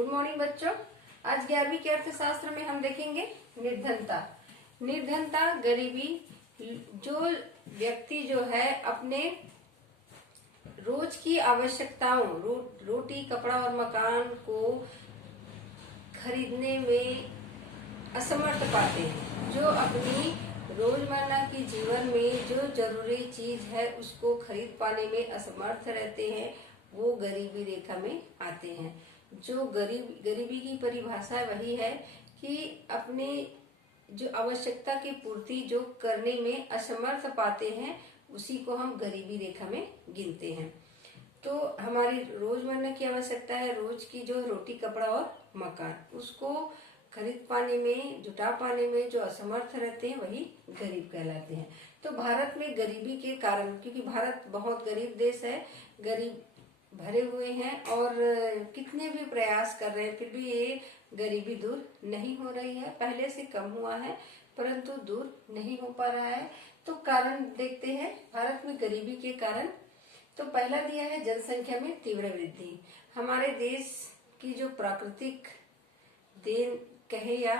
Good morning बच्चों। आज 11वीं के अर्थशास्त्र में हम देखेंगे निर्धनता। निर्धनता गरीबी, जो व्यक्ति जो है अपने रोज की आवश्यकताओं रोटी कपड़ा और मकान को खरीदने में असमर्थ पाते हैं, जो अपनी रोजमर्रा की जीवन में जो जरूरी चीज है उसको खरीद पाने में असमर्थ रहते हैं, वो गरीबी रेखा में आते हैं। जो गरीबी की परिभाषा वही है कि अपने जो आवश्यकता की पूर्ति जो करने में असमर्थ पाते हैं, उसी को हम गरीबी रेखा में गिनते हैं। तो हमारी रोजमर्रा की आवश्यकता है, रोज की जो रोटी कपड़ा और मकान, उसको खरीद पाने में जुटा पाने में जो असमर्थ रहते हैं वही गरीब कहलाते हैं। तो भारत में गरीबी के कारण, क्योंकि भारत बहुत गरीब देश है, गरीब भरे हुए हैं और कितने भी प्रयास कर रहे हैं फिर भी ये गरीबी दूर नहीं हो रही है। पहले से कम हुआ है परंतु दूर नहीं हो पा रहा है। तो कारण देखते हैं भारत में गरीबी के कारण। तो पहला दिया है जनसंख्या में तीव्र वृद्धि। हमारे देश की जो प्राकृतिक देन कहे या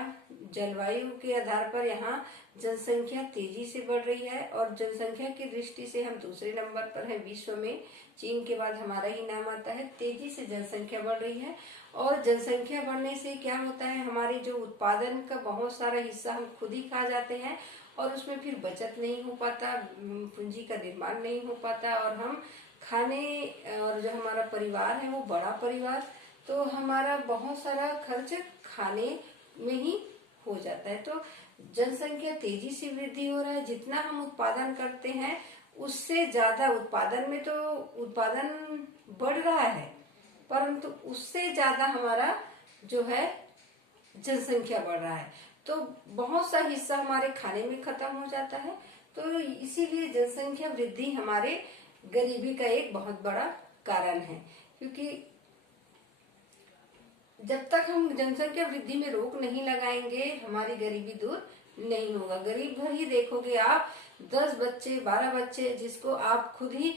जलवायु के आधार पर यहाँ जनसंख्या तेजी से बढ़ रही है और जनसंख्या की दृष्टि से हम दूसरे नंबर पर है विश्व में। चीन के बाद हमारा ही नाम आता है। तेजी से जनसंख्या बढ़ रही है और जनसंख्या बढ़ने से क्या होता है, हमारे जो उत्पादन का बहुत सारा हिस्सा हम खुद ही खा जाते हैं और उसमें फिर बचत नहीं हो पाता, पूंजी का निर्माण नहीं हो पाता और हम खाने और जो हमारा परिवार है वो बड़ा परिवार, तो हमारा बहुत सारा खर्च खाने में ही हो जाता है। तो जनसंख्या तेजी से वृद्धि हो रहा है। जितना हम उत्पादन करते हैं उससे ज्यादा उत्पादन में तो उत्पादन बढ़ रहा है परंतु उससे ज्यादा हमारा जो है जनसंख्या बढ़ रहा है, तो बहुत सा हिस्सा हमारे खाने में खत्म हो जाता है। तो इसीलिए जनसंख्या वृद्धि हमारे गरीबी का एक बहुत बड़ा कारण है, क्योंकि जब तक हम जनसंख्या वृद्धि में रोक नहीं लगाएंगे हमारी गरीबी दूर नहीं होगा। गरीब घर ही देखोगे आप, 10 बच्चे 12 बच्चे जिसको आप खुद ही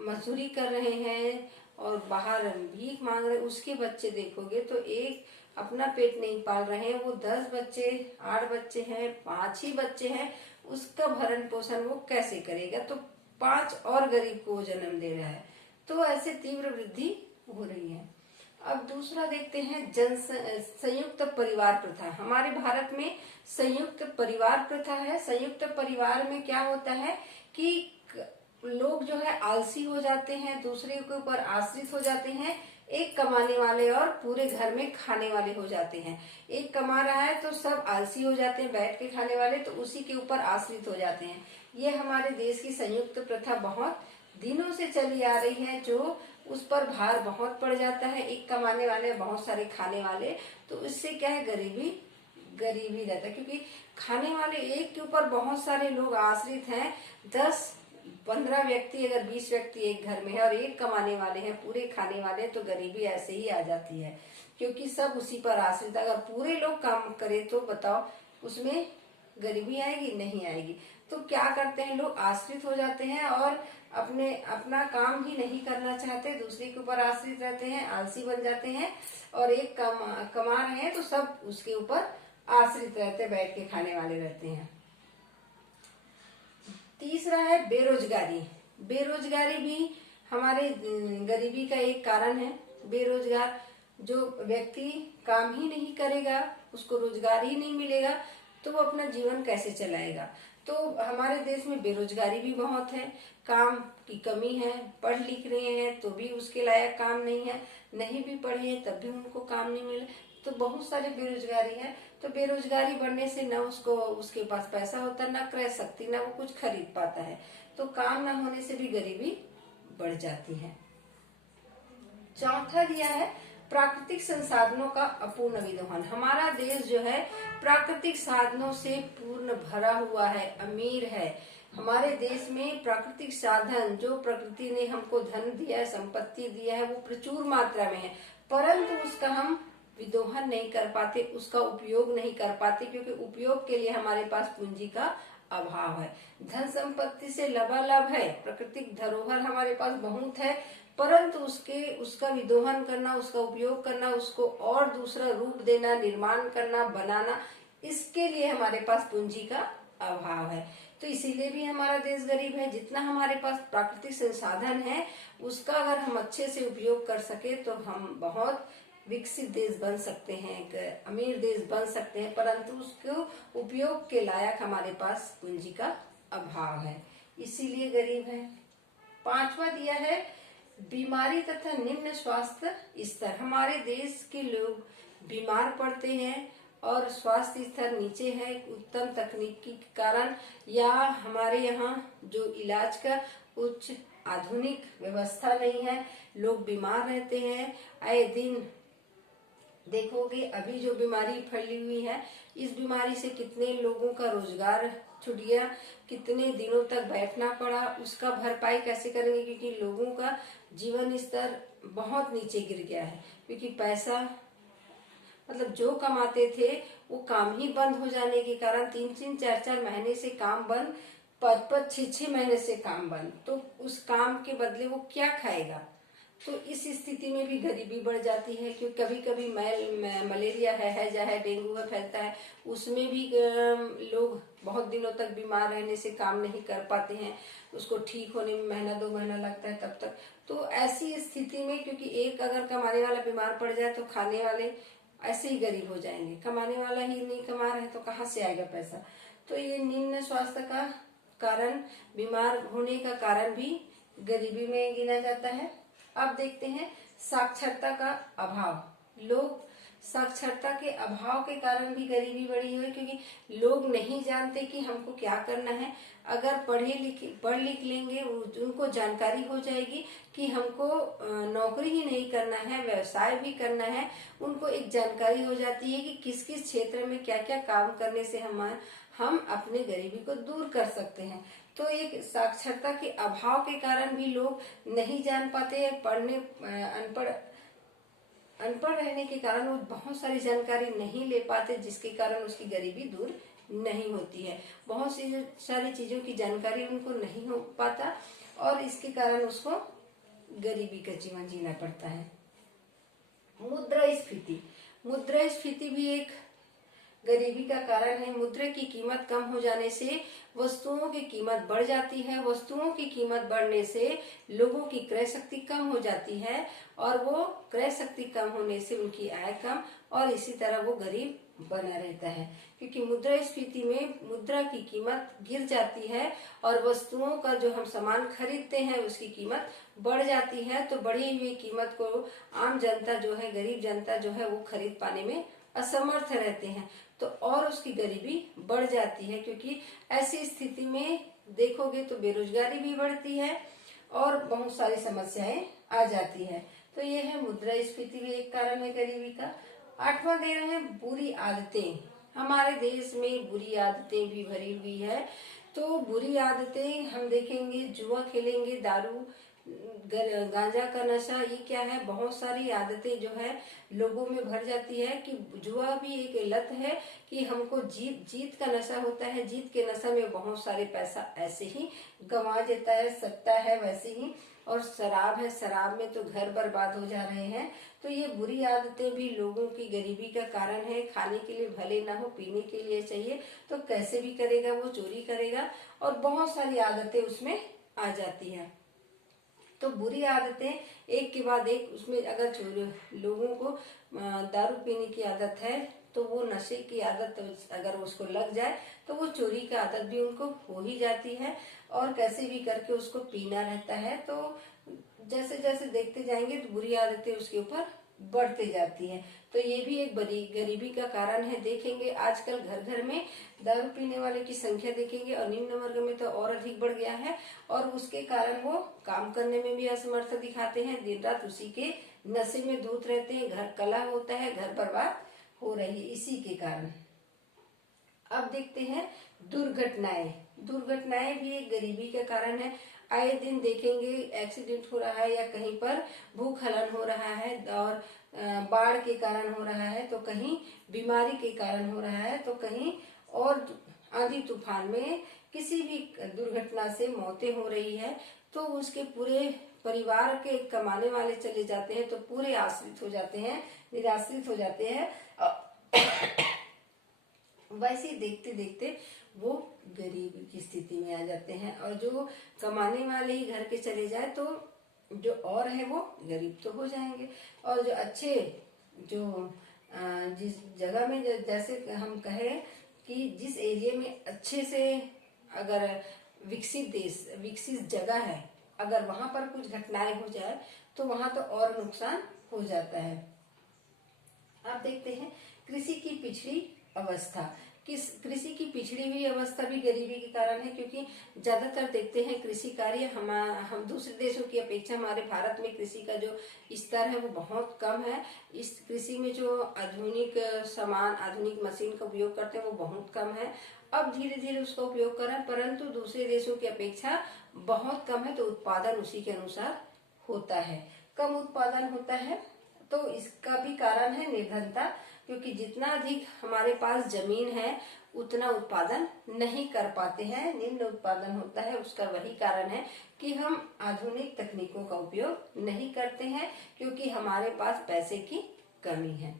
मजदूरी कर रहे हैं और बाहर भीख मांग रहे, उसके बच्चे देखोगे तो एक अपना पेट नहीं पाल रहे हैं, वो 10 बच्चे 8 बच्चे हैं 5 ही बच्चे हैं, उसका भरण पोषण वो कैसे करेगा? तो 5 और गरीब को जन्म दे रहा है। तो ऐसे तीव्र वृद्धि हो रही है। अब दूसरा देखते हैं संयुक्त परिवार प्रथा। हमारे भारत में संयुक्त परिवार प्रथा है। संयुक्त परिवार में क्या होता है कि लोग जो है आलसी हो जाते हैं, दूसरे के ऊपर आश्रित हो जाते हैं। एक कमाने वाले और पूरे घर में खाने वाले हो जाते हैं। एक कमा रहा है तो सब आलसी हो जाते हैं, बैठ के खाने वाले तो उसी के ऊपर आश्रित हो जाते हैं। ये हमारे देश की संयुक्त प्रथा बहुत दिनों से चली आ रही है, जो उस पर भार बहुत पड़ जाता है। एक कमाने वाले बहुत सारे खाने वाले, तो इससे क्या है गरीबी रहता है, क्योंकि खाने वाले एक के ऊपर बहुत सारे लोग आश्रित हैं। 10-15 व्यक्ति अगर 20 व्यक्ति एक घर में है और एक कमाने वाले हैं पूरे खाने वाले, तो गरीबी ऐसे ही आ जाती है, क्योंकि सब उसी पर आश्रित। अगर पूरे लोग काम करें तो बताओ उसमें गरीबी आएगी? नहीं आएगी। तो क्या करते हैं लोग, आश्रित हो जाते हैं और अपना काम ही नहीं करना चाहते, दूसरे के ऊपर आश्रित रहते हैं, आलसी बन जाते हैं और एक कमा रहे हैं तो सब उसके ऊपर आश्रित रहते हैं, बैठ के खाने वाले रहते हैं। तीसरा है बेरोजगारी। बेरोजगारी भी हमारे गरीबी का एक कारण है। बेरोजगार जो व्यक्ति काम ही नहीं करेगा, उसको रोजगार ही नहीं मिलेगा, तो वो अपना जीवन कैसे चलाएगा? तो हमारे देश में बेरोजगारी भी बहुत है, काम की कमी है। पढ़ लिख रहे हैं तो भी उसके लायक काम नहीं है, नहीं भी पढ़े हैं तब भी उनको काम नहीं मिले, तो बहुत सारी बेरोजगारी है। तो बेरोजगारी बढ़ने से न उसके पास पैसा होता, न क्रय शक्ति, न वो कुछ खरीद पाता है। तो काम न होने से भी गरीबी बढ़ जाती है। चौथा दिया है प्राकृतिक संसाधनों का अपूर्ण विदोहन। हमारा देश जो है प्राकृतिक साधनों से पूर्ण भरा हुआ है, अमीर है। हमारे देश में प्राकृतिक साधन, जो प्रकृति ने हमको धन दिया है, संपत्ति दिया है, वो प्रचुर मात्रा में है, परंतु उसका हम विदोहन नहीं कर पाते, उसका उपयोग नहीं कर पाते, क्योंकि उपयोग के लिए हमारे पास पूंजी का अभाव है। धन संपत्ति से लबालब है, प्राकृतिक धरोहर हमारे पास बहुत है, परंतु उसका विदोहन करना, उसका उपयोग करना, उसको और दूसरा रूप देना, निर्माण करना, बनाना, इसके लिए हमारे पास पूंजी का अभाव है। तो इसीलिए भी हमारा देश गरीब है। जितना हमारे पास प्राकृतिक संसाधन है उसका अगर हम अच्छे से उपयोग कर सके तो हम बहुत विकसित देश बन सकते हैं, एक अमीर देश बन सकते हैं, परंतु उसको उपयोग के लायक हमारे पास पूंजी का अभाव है, इसीलिए गरीब है। 5वां दिया है बीमारी तथा निम्न स्वास्थ्य स्तर। हमारे देश के लोग बीमार पड़ते हैं और स्वास्थ्य स्तर नीचे है, उत्तम तकनीकी के कारण या हमारे यहाँ जो इलाज का उच्च आधुनिक व्यवस्था नहीं है, लोग बीमार रहते हैं। आए दिन देखोगे अभी जो बीमारी फैली हुई है, इस बीमारी से कितने लोगों का रोजगार छूट गया, कितने दिनों तक बैठना पड़ा, उसका भरपाई कैसे करेंगे, क्योंकि लोगों का जीवन स्तर बहुत नीचे गिर गया है। क्योंकि पैसा मतलब जो कमाते थे वो काम ही बंद हो जाने के कारण 3-3, 4-4 महीने से काम बंद, 5-5, 6-6 महीने से काम बंद, तो उस काम के बदले वो क्या खाएगा। तो इस स्थिति में भी गरीबी बढ़ जाती है। क्योंकि कभी कभी मलेरिया है चाहे डेंगू है फैलता है, उसमें भी लोग बहुत दिनों तक बीमार रहने से काम नहीं कर पाते हैं, उसको ठीक होने में महीना 2 महीना लगता है तब तक। तो ऐसी स्थिति में क्योंकि एक अगर कमाने वाला बीमार पड़ जाए तो खाने वाले ऐसे ही गरीब हो जाएंगे, कमाने वाला ही नहीं कमा रहे तो कहाँ से आएगा पैसा। तो ये निम्न स्वास्थ्य का कारण, बीमार होने का कारण भी गरीबी में गिना जाता है। अब देखते हैं साक्षरता का अभाव। लोग साक्षरता के अभाव के कारण भी गरीबी बढ़ी है, क्योंकि लोग नहीं जानते कि हमको क्या करना है। अगर पढ़ लिख लेंगे, उनको जानकारी हो जाएगी कि हमको नौकरी ही नहीं करना है, व्यवसाय भी करना है, उनको एक जानकारी हो जाती है कि किस किस क्षेत्र में क्या क्या काम करने से हम अपने गरीबी को दूर कर सकते हैं। तो एक साक्षरता के अभाव के कारण भी लोग नहीं जान पाते, अनपढ़ रहने के कारण वो बहुत सारी जानकारी नहीं ले पाते, जिसके कारण उसकी गरीबी दूर नहीं होती है। बहुत सी सारी चीजों की जानकारी उनको नहीं हो पाता और इसके कारण उसको गरीबी का जीवन जीना पड़ता है। मुद्रास्फीति भी एक गरीबी का कारण है। मुद्रा की कीमत कम हो जाने से वस्तुओं की कीमत बढ़ जाती है, वस्तुओं की कीमत बढ़ने से लोगों की क्रय शक्ति कम हो जाती है और वो क्रय शक्ति कम होने से उनकी आय कम, और इसी तरह वो गरीब बना रहता है। क्योंकि मुद्रास्फीति में मुद्रा की कीमत गिर जाती है और वस्तुओं का जो हम सामान खरीदते हैं उसकी कीमत बढ़ जाती है, तो बढ़ी हुई कीमत को आम जनता जो है, गरीब जनता जो है, वो खरीद पाने में असमर्थ रहते हैं, तो और उसकी गरीबी बढ़ जाती है। क्योंकि ऐसी स्थिति में देखोगे तो बेरोजगारी भी बढ़ती है और बहुत सारी समस्याएं आ जाती है। तो ये है मुद्रास्फीति भी एक कारण है गरीबी का। 8वां दे रहे हैं बुरी आदतें। हमारे देश में बुरी आदतें भी भरी हुई है। तो बुरी आदतें हम देखेंगे, जुआ खेलेंगे, दारू गांजा का नशा, ये क्या है, बहुत सारी आदतें जो है लोगों में भर जाती है। कि जुआ भी एक लत है कि हमको जीत का नशा होता है, जीत के नशा में बहुत सारे पैसा ऐसे ही गंवा देता है, सट्टा है वैसे ही, और शराब है, शराब में तो घर बर्बाद हो जा रहे हैं। तो ये बुरी आदतें भी लोगों की गरीबी का कारण है। खाने के लिए भले ना हो, पीने के लिए चाहिए, तो कैसे भी करेगा वो, चोरी करेगा, और बहुत सारी आदतें उसमें आ जाती हैं। तो बुरी आदतें एक के बाद एक, उसमें अगर लोगों को दारू पीने की आदत है तो वो नशे की आदत अगर उसको लग जाए तो वो चोरी की आदत भी उनको हो ही जाती है, और कैसे भी करके उसको पीना रहता है। तो जैसे जैसे देखते जाएंगे तो बुरी आदतें उसके ऊपर बढ़ते जाती हैं। तो ये भी एक बड़ी गरीबी का कारण है। देखेंगे आजकल घर घर में दारू पीने वाले की संख्या देखेंगे, और निम्न वर्ग में तो और अधिक बढ़ गया है, और उसके कारण वो काम करने में भी असमर्थ दिखाते हैं, दिन रात उसी के नशे में धूत रहते हैं, घर कलह होता है, घर बर्बाद हो रही है इसी के कारण। अब देखते हैं दुर्घटनाएं भी एक गरीबी का कारण है। आए दिन देखेंगे एक्सीडेंट हो रहा है, या कहीं पर भूस्खलन हो रहा है, और बाढ़ के कारण हो रहा है, तो कहीं बीमारी के कारण हो रहा है, तो कहीं और आंधी तूफान में किसी भी दुर्घटना से मौतें हो रही है। तो उसके पूरे परिवार के कमाने वाले चले जाते हैं तो पूरे आश्रित हो जाते हैं, निराश्रित हो जाते हैं। वैसे ही देखते देखते वो गरीबी की स्थिति में आ जाते हैं। और जो कमाने वाले ही घर के चले जाए तो जो और है वो गरीब तो हो जाएंगे। और जो अच्छे जो जिस जगह में जैसे हम कहें कि जिस एरिया में अच्छे से अगर विकसित देश, विकसित जगह है, अगर वहां पर कुछ घटनाएं हो जाए तो वहां तो और नुकसान हो जाता है। आप देखते हैं कृषि की पिछड़ी अवस्था, कृषि की पिछड़ी हुई अवस्था भी गरीबी के कारण है, क्योंकि ज्यादातर देखते हैं कृषि कार्य हम दूसरे देशों की अपेक्षा हमारे भारत में कृषि का जो स्तर है वो बहुत कम है। इस कृषि में जो आधुनिक सामान, आधुनिक मशीन का उपयोग करते हैं वो बहुत कम है। अब धीरे धीरे उसका उपयोग कर रहे हैं, परंतु दूसरे देशों की अपेक्षा बहुत कम है, तो उत्पादन उसी के अनुसार होता है। कम उत्पादन होता है तो इसका भी कारण है निर्धनता, क्योंकि जितना अधिक हमारे पास जमीन है उतना उत्पादन नहीं कर पाते हैं, निम्न उत्पादन होता है। उसका वही कारण है कि हम आधुनिक तकनीकों का उपयोग नहीं करते हैं, क्योंकि हमारे पास पैसे की कमी है।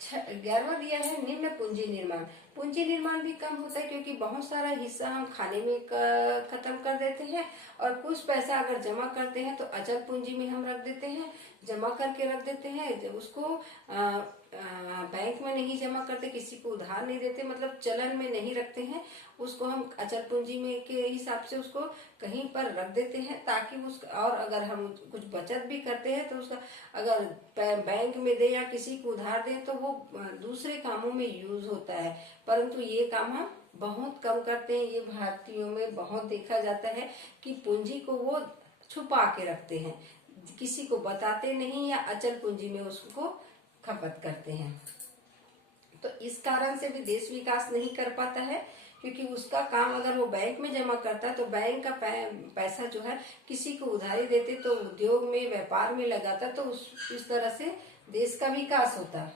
11वां दिया है निम्न पूंजी निर्माण। पूंजी निर्माण भी कम होता है, क्योंकि बहुत सारा हिस्सा हम खाने में खत्म कर देते हैं, और कुछ पैसा अगर जमा करते हैं तो अचल पूंजी में हम रख देते हैं, जमा करके रख देते हैं। जब उसको बैंक में नहीं जमा करते, किसी को उधार नहीं देते, मतलब चलन में नहीं रखते हैं, उसको हम अचल पूंजी में के हिसाब से उसको कहीं पर रख देते हैं, ताकि और अगर हम कुछ बचत भी करते हैं तो उसका अगर बैंक में दे या किसी को उधार दे तो वो दूसरे कामों में यूज होता है। परंतु ये काम हम बहुत कम करते हैं। ये भारतीयों में बहुत देखा जाता है कि पूंजी को वो छुपा के रखते हैं, किसी को बताते नहीं, या अचल पूंजी में उसको खपत करते हैं। तो इस कारण से भी देश विकास नहीं कर पाता है, क्योंकि उसका काम अगर वो बैंक में जमा करता तो बैंक का पैसा जो है किसी को उधारी देते तो उद्योग में, व्यापार में लगाता, तो इस तरह से देश का विकास होता,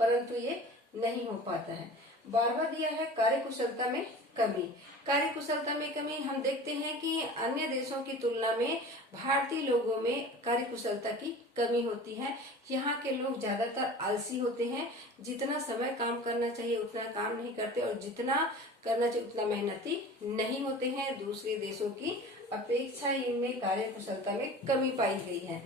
परंतु ये नहीं हो पाता है। 12वां दिया है कार्यकुशलता में कमी। कार्यकुशलता में कमी हम देखते हैं कि अन्य देशों की तुलना में भारतीय लोगों में कार्यकुशलता की कमी होती है। यहाँ के लोग ज्यादातर आलसी होते हैं, जितना समय काम करना चाहिए उतना काम नहीं करते, और जितना करना चाहिए उतना मेहनती नहीं होते हैं। दूसरे देशों की अपेक्षा इनमें कार्यकुशलता में कमी पाई गई है।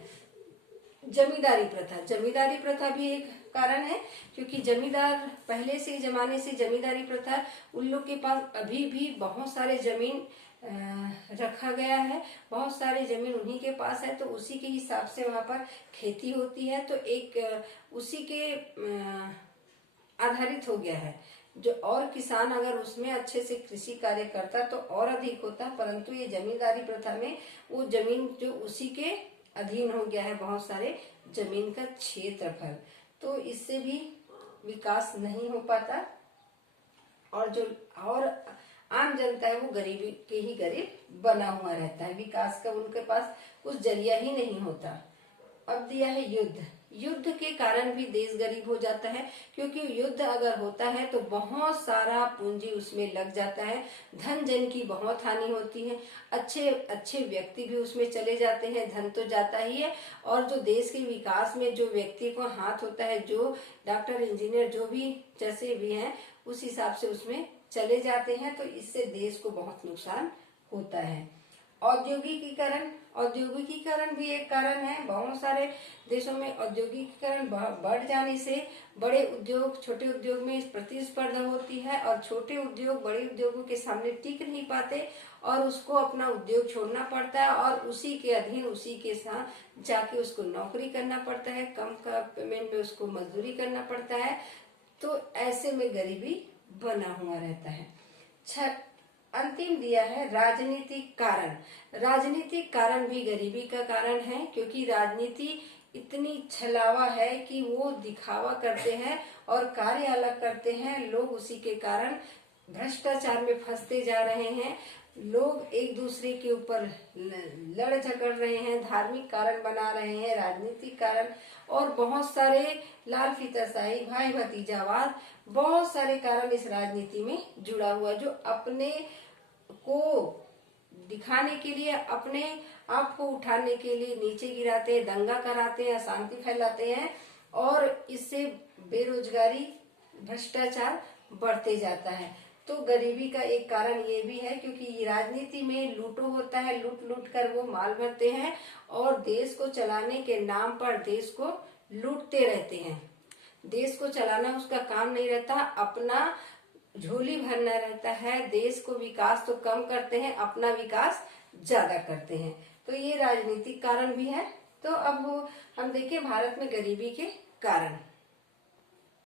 जमींदारी प्रथा, जमींदारी प्रथा भी एक कारण है, क्योंकि जमींदार पहले से जमाने से जमींदारी प्रथा, उन लोग के पास अभी भी बहुत सारे जमीन रखा गया है, बहुत सारे जमीन उन्हीं के पास है, तो उसी के हिसाब से वहां पर खेती होती है, तो एक उसी के आधारित हो गया है। जो और किसान अगर उसमें अच्छे से कृषि कार्य करता तो और अधिक होता, परंतु ये जमींदारी प्रथा में वो जमीन जो उसी के अधीन हो गया है, बहुत सारे जमीन का क्षेत्रफल, तो इससे भी विकास नहीं हो पाता। और जो और आम जनता है वो गरीबी के ही गरीब बना हुआ रहता है, विकास का उनके पास कुछ जरिया ही नहीं होता। अब दिया है युद्ध। युद्ध के कारण भी देश गरीब हो जाता है, क्योंकि युद्ध अगर होता है तो बहुत सारा पूंजी उसमें लग जाता है, धन जन की बहुत हानि होती है, अच्छे अच्छे व्यक्ति भी उसमें चले जाते हैं, धन तो जाता ही है, और जो देश के विकास में जो व्यक्ति को हाथ होता है, जो डॉक्टर, इंजीनियर, जो भी जैसे भी हैं, उस हिसाब से उसमें चले जाते हैं, तो इससे देश को बहुत नुकसान होता है। औद्योगिकीकरण, औद्योगिकीकरण भी एक कारण है। बहुत सारे देशों में औद्योगिकीकरण बढ़ जाने से बड़े उद्योग छोटे उद्योग में प्रतिस्पर्धा होती है, और छोटे उद्योग बड़े उद्योगों के सामने टिक नहीं पाते, और उसको अपना उद्योग छोड़ना पड़ता है, और उसी के अधीन, उसी के साथ जाके उसको नौकरी करना पड़ता है, कम का पेमेंट में उसको मजदूरी करना पड़ता है, तो ऐसे में गरीबी बना हुआ रहता है। अंतिम दिया है राजनीतिक कारण। राजनीतिक कारण भी गरीबी का कारण है, क्योंकि राजनीति इतनी छलावा है कि वो दिखावा करते हैं और कार्य अलग करते हैं। लोग उसी के कारण भ्रष्टाचार में फंसते जा रहे हैं, लोग एक दूसरे के ऊपर लड़ झगड़ रहे हैं, धार्मिक कारण बना रहे हैं, राजनीतिक कारण, और बहुत सारे लाल फीताशाही, भाई भतीजावाद, बहुत सारे कारण इस राजनीति में जुड़ा हुआ, जो अपने को दिखाने के लिए, अपने आप को उठाने के लिए नीचे गिराते हैं, दंगा कराते हैं, अशांति फैलाते हैं और इससे बेरोजगारी, भ्रष्टाचार बढ़ते जाता है। तो गरीबी का एक कारण ये भी है क्योंकि राजनीति में लूटो होता है, लूट लूट कर वो माल भरते हैं और देश को चलाने के नाम पर देश को लूटते रहते हैं। देश को चलाना उसका काम नहीं रहता, अपना झोली भरना रहता है। देश को विकास तो कम करते हैं, अपना विकास ज्यादा करते हैं। तो ये राजनीतिक कारण भी है। तो अब हम देखें भारत में गरीबी के कारण।